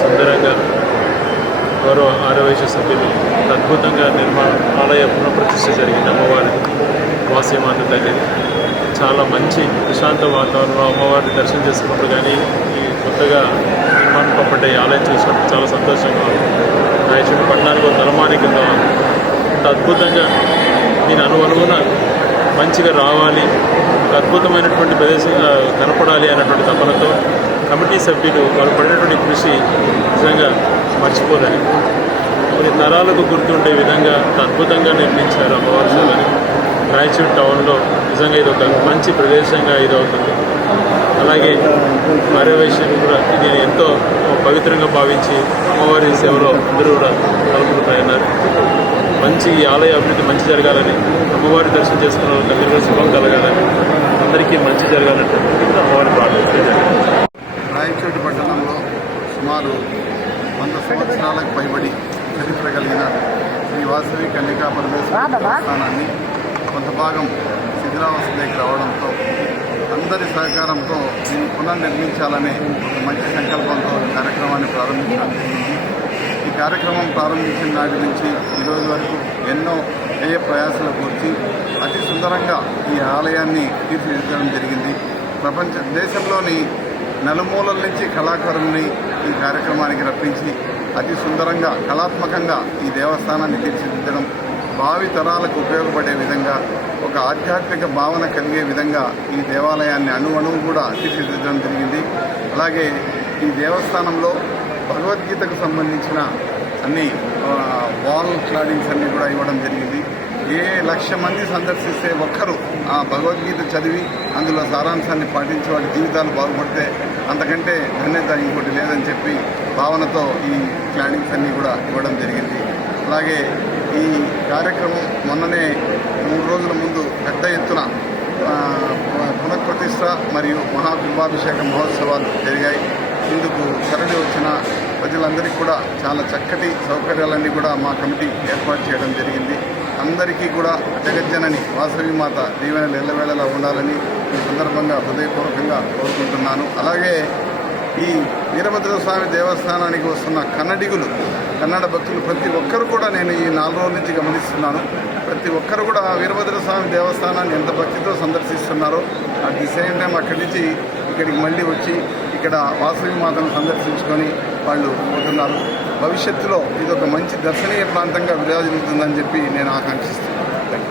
సుందరంగా గౌరవ ఆర్యవైశ్య సభ్యులు అద్భుతంగా ఆలయ పునఃప్రతిష్ఠ జరిగింది. అమ్మవారిది వాసీమాత తల్లిది చాలా మంచి ప్రశాంత వాతావరణంలో అమ్మవారిని దర్శనం చేసుకున్నప్పుడు కానీ ఈ కొత్తగా నిర్మాణం పడ్డ ఈ ఆలయం చూసినప్పుడు చాలా సంతోషంగా రాయచూడి పట్టణానికి ఒక తలమాని కింద అంత అద్భుతంగా నేను అనువనుగున మంచిగా రావాలి, ఒక అద్భుతమైనటువంటి ప్రదేశంగా కనపడాలి అన్నటువంటి తపనతో కమిటీ సభ్యులు వాళ్ళు పడినటువంటి కృషి నిజంగా మర్చిపోదని కొన్ని తరాలకు గుర్తుండే విధంగా అద్భుతంగా నిర్మించారు అమ్మవారి సేవని. రాయచూడి టౌన్లో నిజంగా ఇది ఒక మంచి ప్రదేశంగా ఇది అవుతుంది. అలాగే ఆర్యవైశ్యులు కూడా దీన్ని ఎంతో పవిత్రంగా భావించి అమ్మవారి సేవలో అందరూ కూడా పాల్గొంటున్నారు. మంచి ఈ ఆలయ అభివృద్ధి మంచి జరగాలని, అమ్మవారి దర్శనం చేసుకున్న వాళ్ళకి అందరూ కూడా శుభం కలగాలని, అందరికీ మంచి జరగాలంటే అమ్మవారి ప్రార్థించే రాయచోటి పట్టణంలో సుమారు 100 సంవత్సరాలకు పైబడి చరిత్ర కలిగిన శ్రీ వాసవి కన్యకా పరమేశ్వరి దేవస్థానాన్ని కొంత భాగం శిథిలావస్థలోకి రావడంతో అందరి సహకారంతో దీన్ని పునర్నిర్మించాలనే ఒక మంచి సంకల్పంతో ఈ కార్యక్రమాన్ని ప్రారంభించడం జరిగింది. ఈ కార్యక్రమం ప్రారంభించిన నాటి నుంచి ఈరోజు వరకు ఎన్నో వ్యయ ప్రయాసాలు కూర్చి అతి సుందరంగా ఈ ఆలయాన్ని తీర్చిదిద్దడం జరిగింది. దేశంలోని నలుమూలల నుంచి కళాకారుల్ని ఈ కార్యక్రమానికి రప్పించి అతి సుందరంగా కళాత్మకంగా ఈ దేవస్థానాన్ని తీర్చిదిద్దడం, భావి తరాలకు ఉపయోగపడే విధంగా ఒక ఆధ్యాత్మిక భావన కలిగే విధంగా ఈ దేవాలయాన్ని అణువు కూడా తీర్చిదిద్దడం జరిగింది. అలాగే ఈ దేవస్థానంలో భగవద్గీతకు సంబంధించిన అన్ని వాల్ క్లాడింగ్స్ అన్నీ కూడా ఇవ్వడం జరిగింది. 1,00,000 మంది సందర్శిస్తే ఒక్కరు ఆ భగవద్గీత చదివి అందులో సారాంశాన్ని పాటించి వాడి జీవితాలు బాగుపడితే అంతకంటే ధన్యత ఇంకోటి లేదని చెప్పి భావనతో ఈ క్లాడింగ్స్ అన్నీ కూడా ఇవ్వడం జరిగింది. అలాగే ఈ కార్యక్రమం మొన్ననే 3 రోజుల ముందు పెద్ద ఎత్తున పునఃప్రతిష్ఠ మరియు మహాకుంభాభిషేక మహోత్సవాలు జరిగాయి. ఇందుకు తరలి వచ్చిన ప్రజలందరికీ కూడా చాలా చక్కటి సౌకర్యాలన్నీ కూడా మా కమిటీ ఏర్పాటు చేయడం జరిగింది. అందరికీ కూడా జగజ్జనని వాసవి మాత దీవెనలు ఎల్లవేళలా ఉండాలని ఈ సందర్భంగా హృదయపూర్వకంగా కోరుకుంటున్నాను. అలాగే ఈ వీరభద్రస్వామి దేవస్థానానికి వస్తున్న కన్నడిగులు, కన్నడ భక్తులు ప్రతి ఒక్కరు కూడా నేను ఈ 4 రోజుల నుంచి గమనిస్తున్నాను. ప్రతి ఒక్కరు కూడా వీరభద్రస్వామి దేవస్థానాన్ని ఎంత భక్తితో సందర్శిస్తున్నారో అట్ ది సేమ్ టైం అక్కడి నుంచి ఇక్కడికి మళ్ళీ వచ్చి ఇక్కడ వాసవి మాతను సందర్శించుకొని వాళ్ళు పోతున్నారు. భవిష్యత్తులో ఇది ఒక మంచి దర్శనీయ ప్రాంతంగా విరాజిల్లుతుందని చెప్పి నేను ఆకాంక్షిస్తున్నాను.